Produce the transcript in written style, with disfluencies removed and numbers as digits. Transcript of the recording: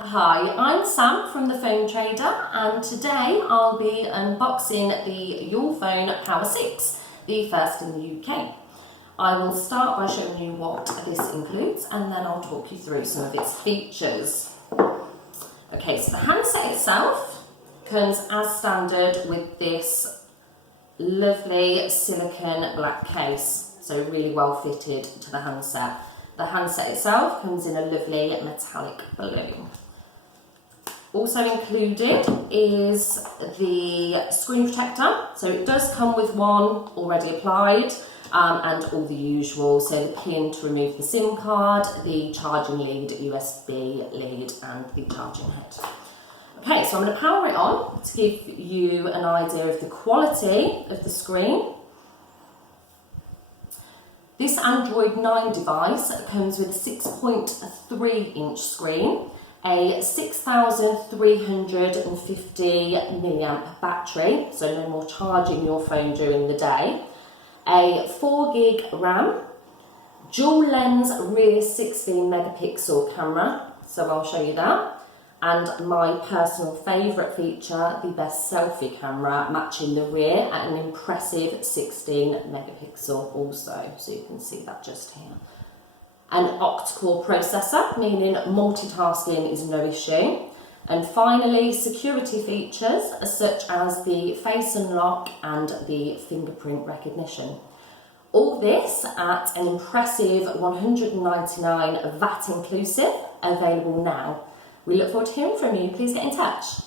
Hi, I'm Sam from the Phone Trader, and today I'll be unboxing the Ulefone Power6, the first in the UK. I will start by showing you what this includes and then I'll talk you through some of its features. Okay, so the handset itself comes as standard with this lovely silicone black case, so really well fitted to the handset. The handset itself comes in a lovely metallic blue. Also included is the screen protector, so it does come with one already applied and all the usual, so the pin to remove the SIM card, the charging lead, USB lead and the charging head. Okay, so I'm going to power it on to give you an idea of the quality of the screen. This Android 9 device comes with a 6.3 inch screen, a 6,350 milliamp battery, so no more charging your phone during the day, a 4 gig RAM, dual lens rear 16 megapixel camera, so I'll show you that, and my personal favourite feature, the best selfie camera, matching the rear at an impressive 16 megapixel also, so you can see that just here. An octa-core processor, meaning multitasking is no issue. And finally, security features such as the face unlock and the fingerprint recognition. All this at an impressive $199 VAT inclusive, available now. We look forward to hearing from you. Please get in touch.